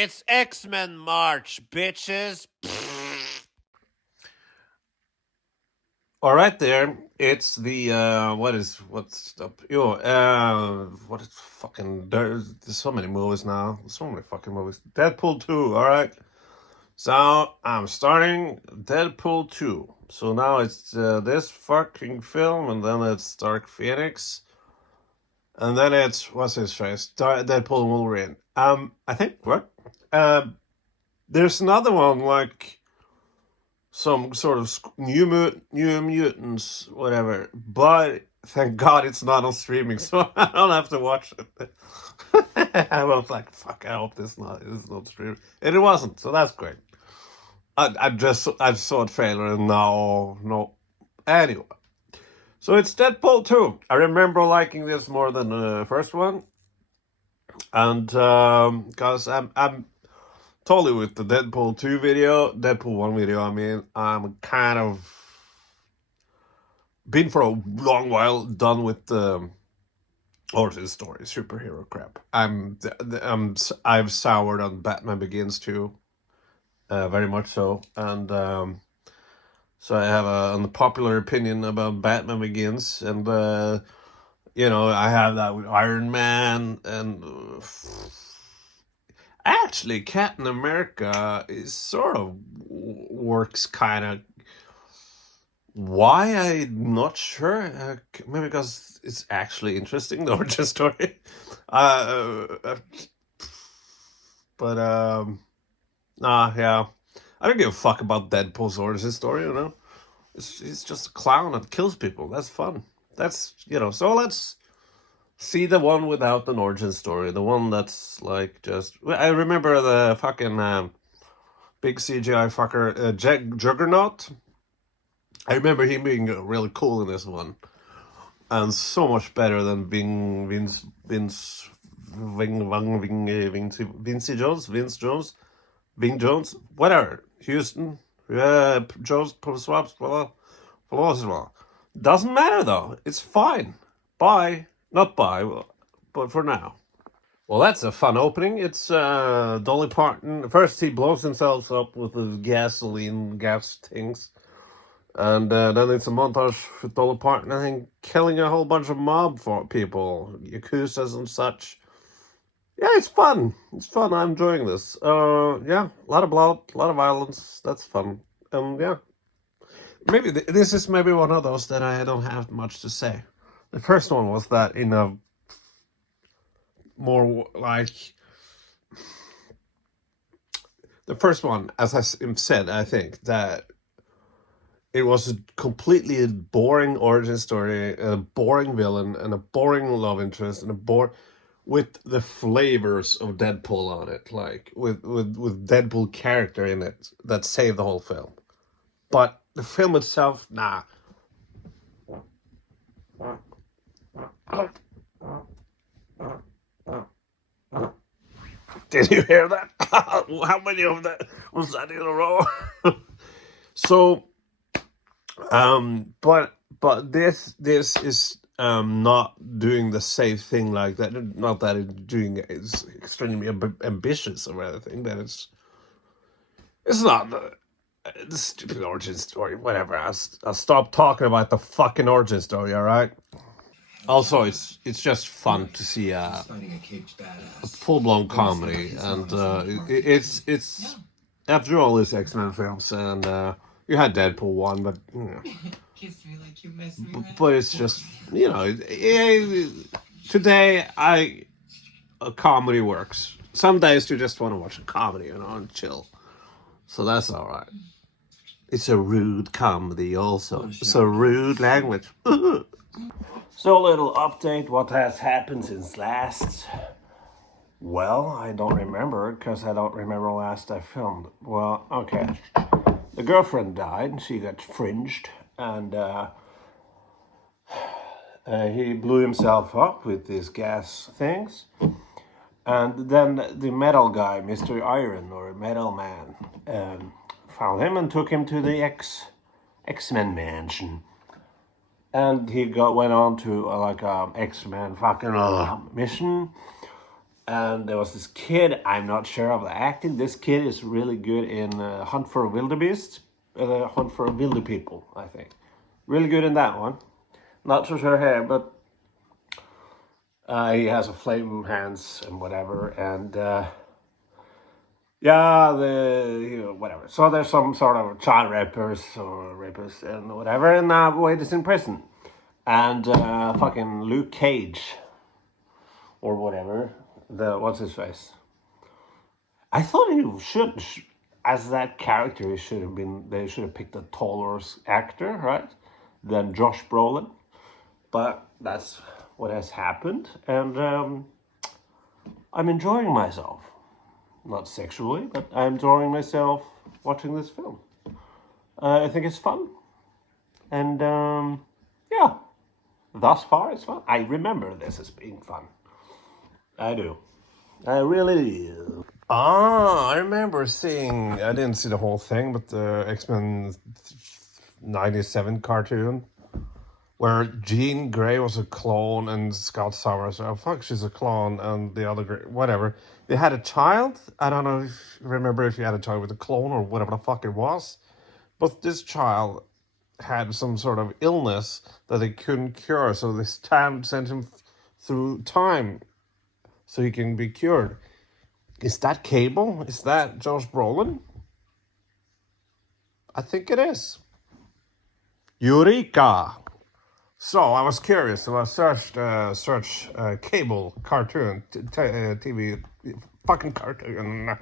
it's X-Men March, bitches. All right, there. It's the what is fucking there's so many movies now. So many fucking movies. Deadpool 2, all right. So I'm starting Deadpool 2. So now it's this fucking film, and then it's Dark Phoenix, and then it's what's his face? Deadpool and Wolverine. I think what? There's another one like some sort of new mutants, whatever. But thank God it's not on streaming, so I don't have to watch it. I was like, fuck, I hope this is not streaming, and it wasn't, so that's great. I saw a trailer and now no. Anyway, so it's Deadpool 2. I remember liking this more than the first one, and because I'm totally with the Deadpool 1 video. I mean, I'm kind of been for a long while done with the origin story superhero crap. I've soured on Batman Begins too, very much so, and so I have a unpopular opinion about Batman Begins, and I have that with Iron Man, and actually Captain America is sort of works kind of. Why I'm not sure. Maybe because it's actually interesting the origin story. Uh, but yeah, I don't give a fuck about Deadpool's origin story. He's just a clown that kills people. That's fun. That's So let's see the one without an origin story. The one that's like just. I remember the fucking big CGI fucker Juggernaut. I remember him being really cool in this one, and so much better than being Vince Jones, Ving Jones, whatever, Houston, Jones, swaps, blah, blah, blah. Doesn't matter though. It's fine. Bye, not bye, but for now. Well, that's a fun opening. It's Dolly Parton. First, he blows himself up with his gasoline gas things. And then it's a montage with Dolly Parton, I think, killing a whole bunch of mob for people, Yakuzas and such. Yeah, it's fun. It's fun. I'm enjoying this. Yeah, a lot of blood, a lot of violence. That's fun. Yeah, maybe this is maybe one of those that I don't have much to say. The first one was that in a more like the first one, as I said, I think that it was a completely boring origin story, a boring villain, and a boring love interest, and with the flavors of Deadpool on it, like with Deadpool character in it that saved the whole film. But the film itself, nah. Did you hear that? How many of that was that in a row? So, but this is not doing the same thing like that. Not that it's extremely ambitious or anything. That it's not the stupid origin story. Whatever. I'll stop talking about the fucking origin story. All right. Also, it's just fun to see a full blown comedy, and it's after all these X-Men films, and you had Deadpool 1, but but it's just today a comedy works. Some days you just want to watch a comedy, and chill. So that's all right. It's a rude comedy, also. It's a rude language. So a little update. What has happened since last? Well, I don't remember because I don't remember last I filmed. Well, okay. The girlfriend died. She got fringed, and he blew himself up with these gas things. And then the metal guy, Mr. Iron or Metal Man, found him and took him to the X-Men mansion. And he went on to like a X-Men fucking mission. And there was this kid, I'm not sure of the acting. This kid is really good in Hunt for a Wildebeest, Hunt for a Wilde People, I think. Really good in that one. Not so sure here, but he has a flame hands and whatever, and yeah, whatever. So there's some sort of child rapers or rapists and whatever, and Wade is in prison, and fucking Luke Cage or whatever. What's his face? I thought he should, as that character, they should have picked a taller actor, right, than Josh Brolin. But that's what has happened, and I'm enjoying myself. Not sexually, but I'm enjoying myself watching this film. I think it's fun, and yeah, thus far it's fun. I remember this as being fun. I do. I really do. I remember seeing, I didn't see the whole thing, but the X-Men 97 cartoon, where Jean Grey was a clone and Scout Summers, oh fuck, she's a clone, and the other, whatever. They had a child, I don't know remember if you had a child with a clone or whatever the fuck it was, but this child had some sort of illness that they couldn't cure, so they sent him through time so he can be cured. Is that Cable? Is that Josh Brolin? I think it is. Eureka! So I was curious, so I searched Cable cartoon, TV, fucking cartoon, and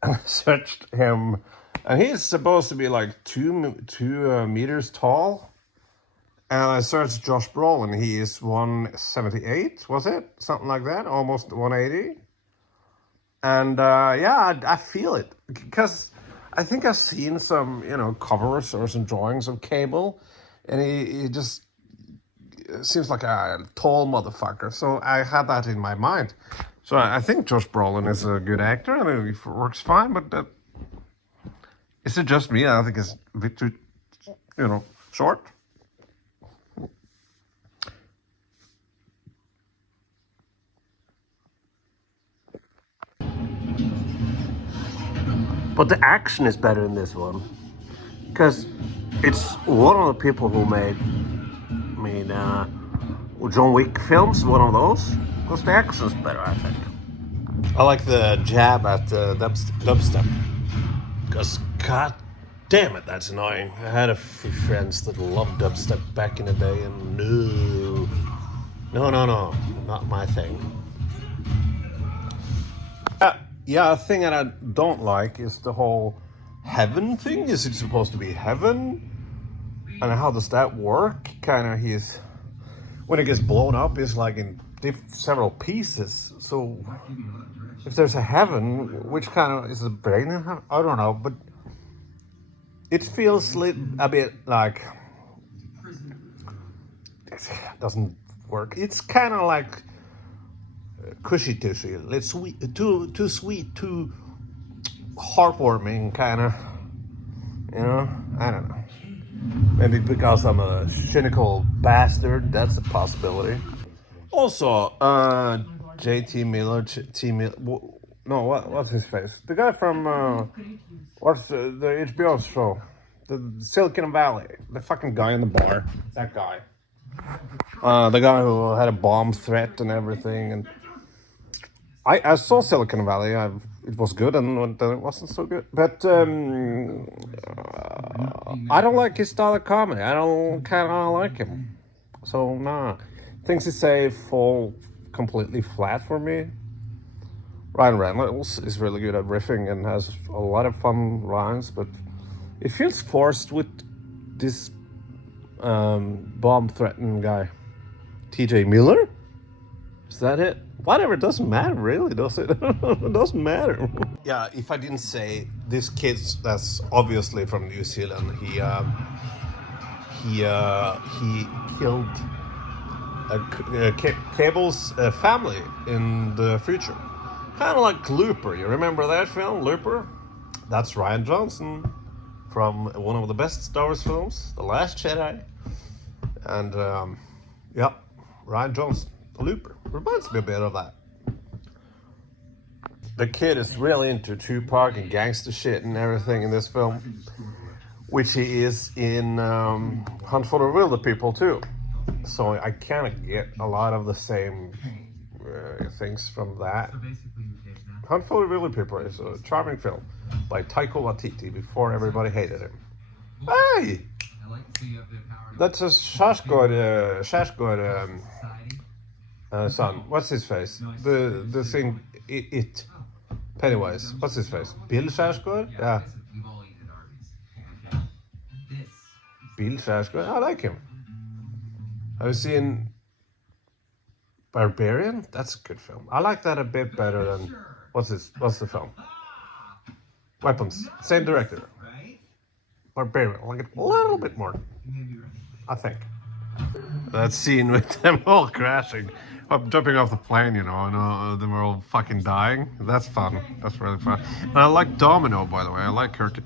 I searched him, and he's supposed to be like two meters tall. And I searched Josh Brolin. He is 178, was it? Something like that, almost 180. And yeah, I feel it, because I think I've seen some, covers or some drawings of Cable, and he just seems like a tall motherfucker. So I had that in my mind. So I think Josh Brolin is a good actor, and he works fine. But is it just me? I think it's a bit too, short. But the action is better in this one, because it's one of the people who made John Wick films, one of those. Because the action is better, I think. I like the jab at the dubstep, because god damn it, that's annoying. I had a few friends that loved dubstep back in the day, and no, not my thing. Yeah, a thing that I don't like is the whole heaven thing. Is it supposed to be heaven? And how does that work? When it gets blown up, it's like in several pieces. So if there's a heaven, which kind of is the brain? I don't know, but it feels a bit like it doesn't work. It's kind of like cushy tushy. It's sweet, too sweet, too heartwarming, kind of. I don't know. Maybe because I'm a cynical bastard. That's a possibility. Also, J.T. Miller, T. Miller. No, what's his face? The guy from what's the HBO show, the Silicon Valley. The fucking guy in the bar. That guy. The guy who had a bomb threat and everything. And I saw Silicon Valley. It was good, and then it wasn't so good. But I don't like his style of comedy. I don't kind of like him. So nah, things he say fall completely flat for me. Ryan Reynolds is really good at riffing and has a lot of fun lines, but it feels forced with this bomb-threatened guy. T.J. Miller? Is that it? Whatever, it doesn't matter really, does it? It doesn't matter. Yeah, if I didn't say this kid that's obviously from New Zealand, he killed Cable's family in the future. Kind of like Looper. You remember that film, Looper? That's Rian Johnson from one of the best Star Wars films, The Last Jedi. And yeah, Rian Johnson, Looper. Reminds me a bit of that. the kid is really into Tupac and gangster shit and everything in this film, which he is in Hunt for the Wilder People too. So I kind of get a lot of the same things from that. Hunt for the Wilder People is a charming film by Taika Waititi before everybody hated him. Hey! That's a Shashgod son. What's his face? The thing, it. Pennywise. What's his face? Bill Skarsgård? Yeah. Bill Skarsgård? I like him. Have you seen Barbarian? That's a good film. I like that a bit better than... What's the film? Weapons. Same director. Barbarian. I like it a little bit more. I think. That scene with them all crashing. Jumping off the plane, you know, and them all fucking dying. That's fun. That's really fun. And I like Domino, by the way. I like her. He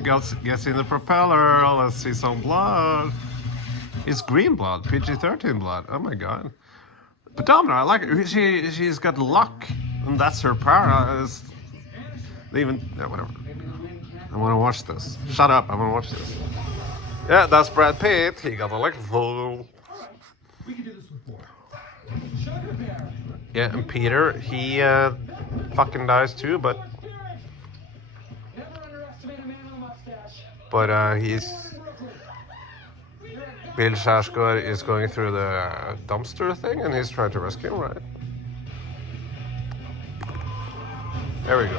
gets in the propeller. Let's see some blood. It's green blood, PG-13 blood. Oh my god. But Domino, I like her. She's got luck, and that's her power. Whatever. I want to watch this. Shut up. I want to watch this. Yeah, that's Brad Pitt. He got electrical. Yeah, and Peter, he fucking dies too, but he's... Bill Skarsgård is going through the dumpster thing, and he's trying to rescue him, right? There we go.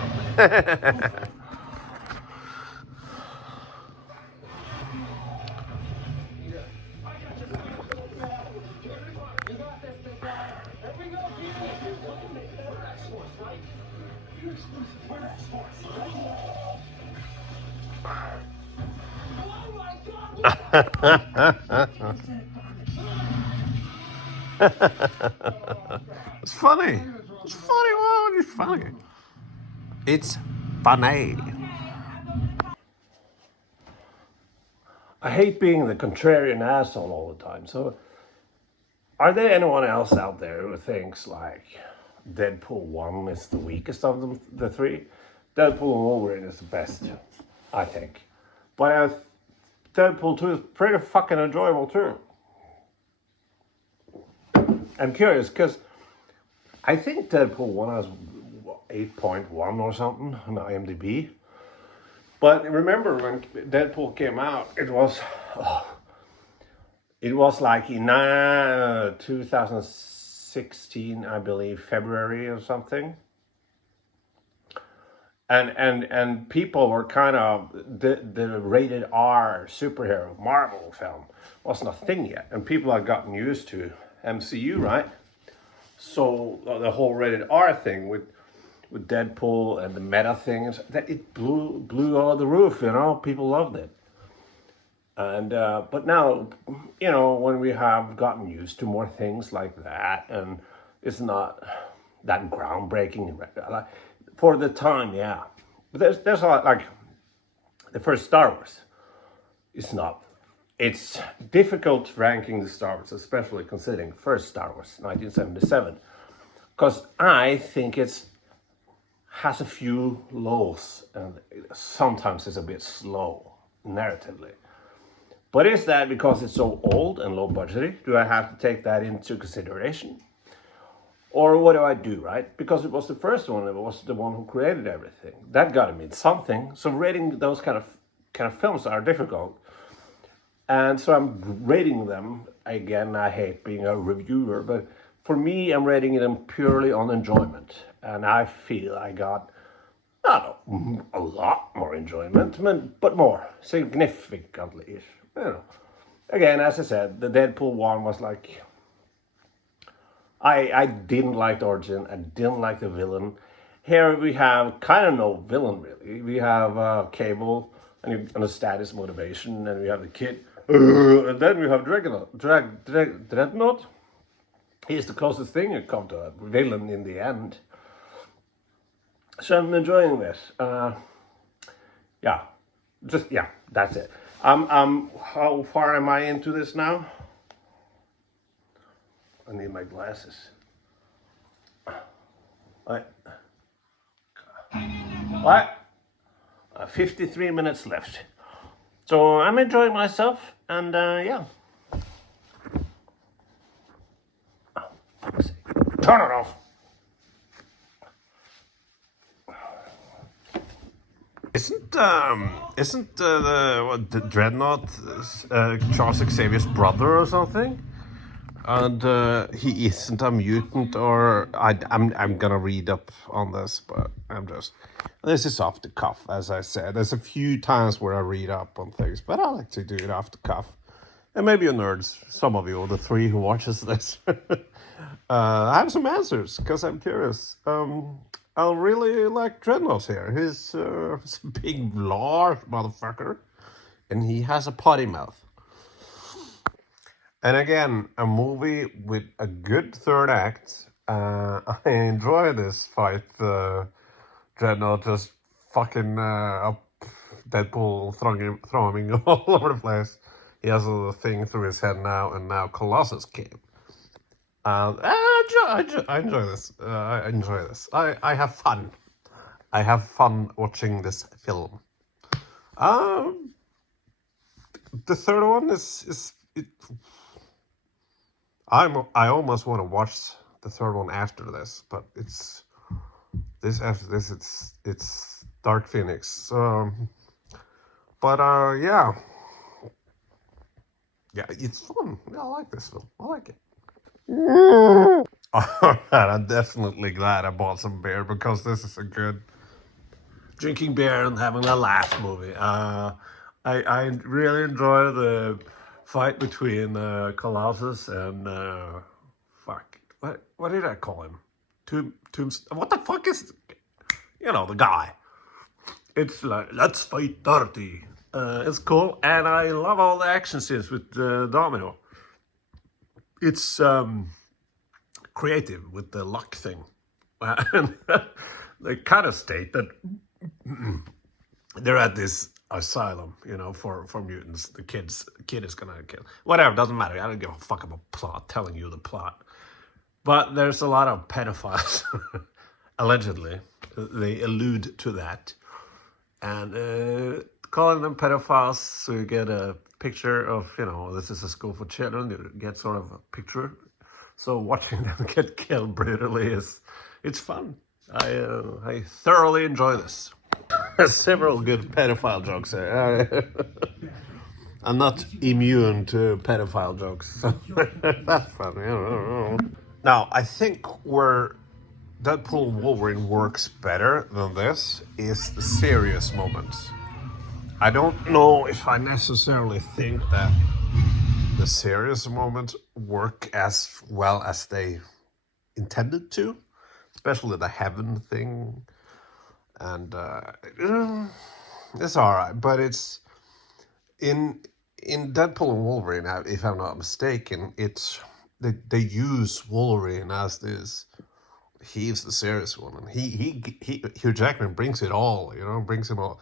It's funny. It's funny. Wow, it's funny. It's funny. I hate being the contrarian asshole all the time. So, are there anyone else out there who thinks like Deadpool 1 is the weakest of them, the three? Deadpool and Wolverine is the best, I think. But Deadpool 2 is pretty fucking enjoyable too. I'm curious because I think Deadpool 1 has 8.1 or something on IMDb. But remember when Deadpool came out, it was like in 2016, I believe, February or something. And people were kind of the rated R superhero Marvel film wasn't a thing yet, and people had gotten used to MCU, right? So the whole rated R thing with Deadpool and the meta things, that it blew out the roof, you know. People loved it. And but now, you know, when we have gotten used to more things like that, and it's not that groundbreaking for the time, yeah. But there's a lot, like the first Star Wars. It's difficult ranking the Star Wars, especially considering first Star Wars, 1977, because I think it's has a few lows and sometimes it's a bit slow narratively. But is that because it's so old and low budgety? Do I have to take that into consideration? Or what do I do, right? Because it was the first one, it was the one who created everything. That got to mean something. So rating those kind of films are difficult. And so I'm rating them, again, I hate being a reviewer, but for me, I'm rating them purely on enjoyment. And I feel I got, not a lot more enjoyment, but more, significantly. You know. Again, as I said, the Deadpool 1 was like, I didn't like the origin, I didn't like the villain. Here we have kind of no villain, really. We have Cable and a status motivation, and we have the kid. And then we have Dreadnought. He's the closest thing you come to a villain in the end. So I'm enjoying this. That's it. How far am I into this now? I need my glasses. What? 53 minutes left. So I'm enjoying myself, and yeah. Turn it off. Isn't the Dreadnought Charles Xavier's brother or something? And he isn't a mutant, or I'm gonna read up on this, but this is off the cuff, as I said. There's a few times where I read up on things, but I like to do it off the cuff. And maybe you nerds, some of you, the three who watches this, I have some answers because I'm curious. I really like Dreadnought here. He's a big, large motherfucker, and he has a potty mouth. And again, a movie with a good third act. I enjoy this fight. Dreadnought just fucking up Deadpool, throwing him all over the place. He has a thing through his head now, and now Colossus came. I enjoy this. I enjoy this. I have fun. I have fun watching this film. Um, the third one is it. I almost want to watch the third one after this, but after this it's Dark Phoenix. But yeah, it's fun. Yeah, I like this film. I like it. Alright, I'm definitely glad I bought some beer because this is a good drinking beer and having a laugh movie. I really enjoy the fight between Colossus and fuck, what did I call him? What the fuck is, the guy? It's like, let's fight dirty. It's cool, and I love all the action scenes with Domino. It's creative with the luck thing. And they kind of state that they're at this asylum, for mutants. The kid is gonna kill. Whatever, doesn't matter. I don't give a fuck about plot, telling you the plot. But there's a lot of pedophiles, allegedly. They allude to that. And calling them pedophiles, so you get a picture of, this is a school for children. You get sort of a picture. So watching them get killed brutally it's fun. I thoroughly enjoy this. Several good pedophile jokes there. I'm not immune to pedophile jokes, so that's funny. Now, I think where Deadpool Wolverine works better than this is the serious moments. I don't know if I necessarily think that the serious moments work as well as they intended to, especially the heaven thing. And it's all right, but it's in Deadpool and Wolverine, if I'm not mistaken, they use Wolverine as this. He's the serious one, and he Hugh Jackman brings it all, brings him all.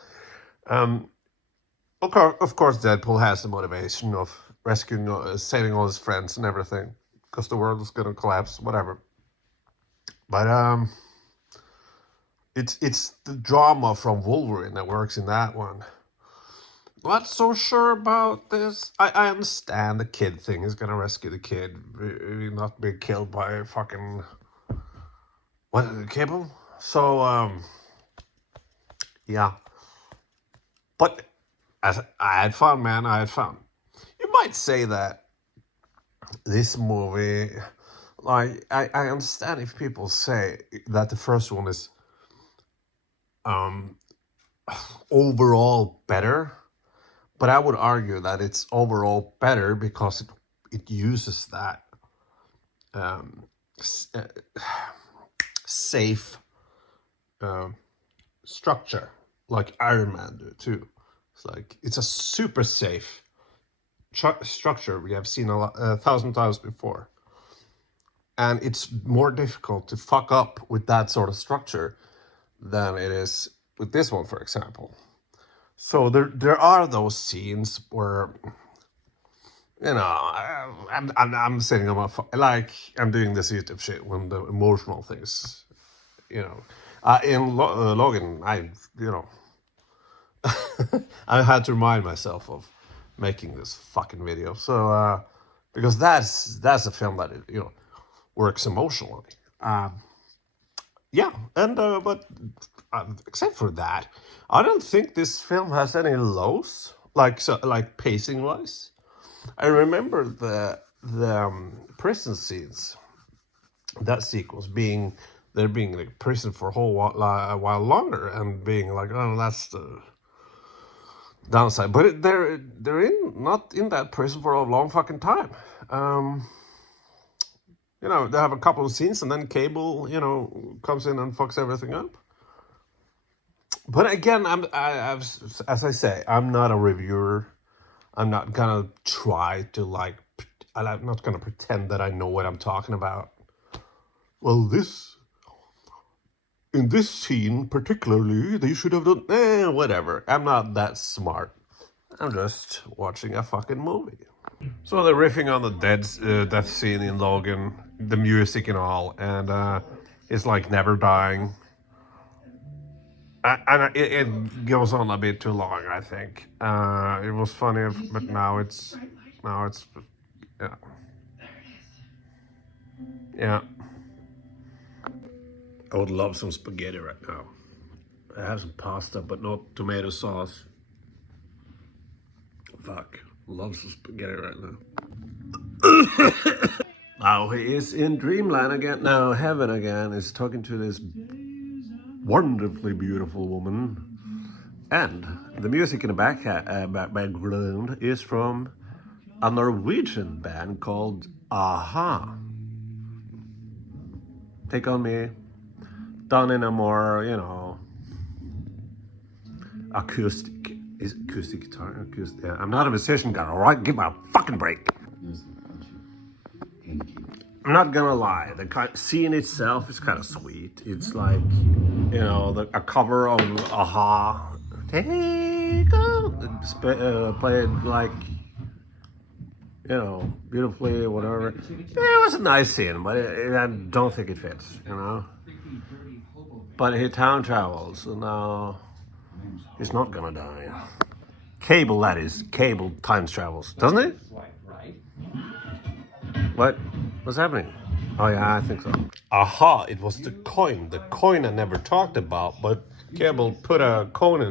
Of course, Deadpool has the motivation of rescuing, saving all his friends and everything, because the world is gonna collapse, whatever. But it's the drama from Wolverine that works in that one. Not so sure about this. I understand the kid thing is gonna rescue the kid, not be killed by a fucking cable. So yeah. But I had fun, man. I had fun. You might say that this movie, like I understand if people say that the first one is overall better. But I would argue that it's overall better because it uses that safe structure like Iron Man do too. It's a super safe structure we have seen 1,000 times before, and it's more difficult to fuck up with that sort of structure than it is with this one, for example. So there are those scenes where I'm sitting on my phone, like I'm doing this YouTube shit when the emotional things, Logan, I had to remind myself of making this fucking video. So because that's a film that works emotionally. Yeah, and but except for that, I don't think this film has any lows, like pacing wise. I remember the prison scenes, that sequence being they're being like prison for a while longer, and being like, oh, that's the downside. But they're not in that prison for a long fucking time. Um, they have a couple of scenes, and then Cable, comes in and fucks everything up. But again, as I say, I'm not a reviewer. I'm not gonna try to I'm not gonna pretend that I know what I'm talking about. Well, in this scene particularly, they should have done whatever. I'm not that smart. I'm just watching a fucking movie. So they're riffing on the death scene in Logan, the music and all, and it's like never dying. And it goes on a bit too long, I think. It was funny, but now it's yeah, yeah. I would love some spaghetti right now. I have some pasta, but not tomato sauce. Fuck, love some spaghetti right now. Now he is in dreamland again. Now heaven again is talking to this wonderfully beautiful woman. And the music in the background is from a Norwegian band called Aha. Take on Me, done in a more, acoustic. Is acoustic guitar? Yeah, I'm not a musician guy, all right? Give me a fucking break. I'm not gonna lie, the scene itself is kind of sweet. It's like, a cover of Aha. Take on, played like, beautifully, whatever. It was a nice scene, but I don't think it fits. But he town travels, and now he's not gonna die. Cable, that is. Cable time travels, doesn't it? What? What's happening? Oh yeah, I think so. Aha! It was the coin. The coin I never talked about, but Cable put a coin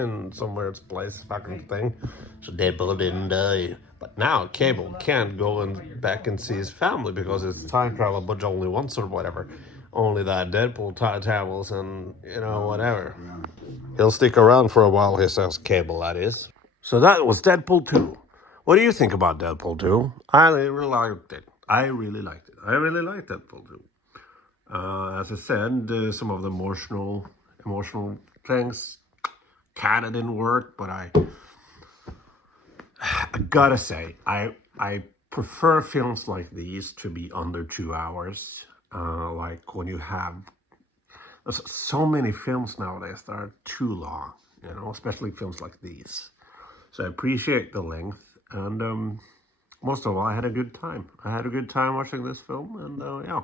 in somewhere's place, fucking thing. So Deadpool didn't die. But now Cable can't go back and see his family because it's time travel, but only once or whatever. Only that Deadpool travels, and whatever. He'll stick around for a while. He says Cable, that is. So that was Deadpool 2. What do you think about Deadpool 2? I really liked it. I really liked Deadpool 2. As I said, some of the emotional things kind of didn't work, but I gotta say, I prefer films like these to be under 2 hours. Like when you have so many films nowadays that are too long, especially films like these. So I appreciate the length, and most of all, I had a good time. I had a good time watching this film, and yeah.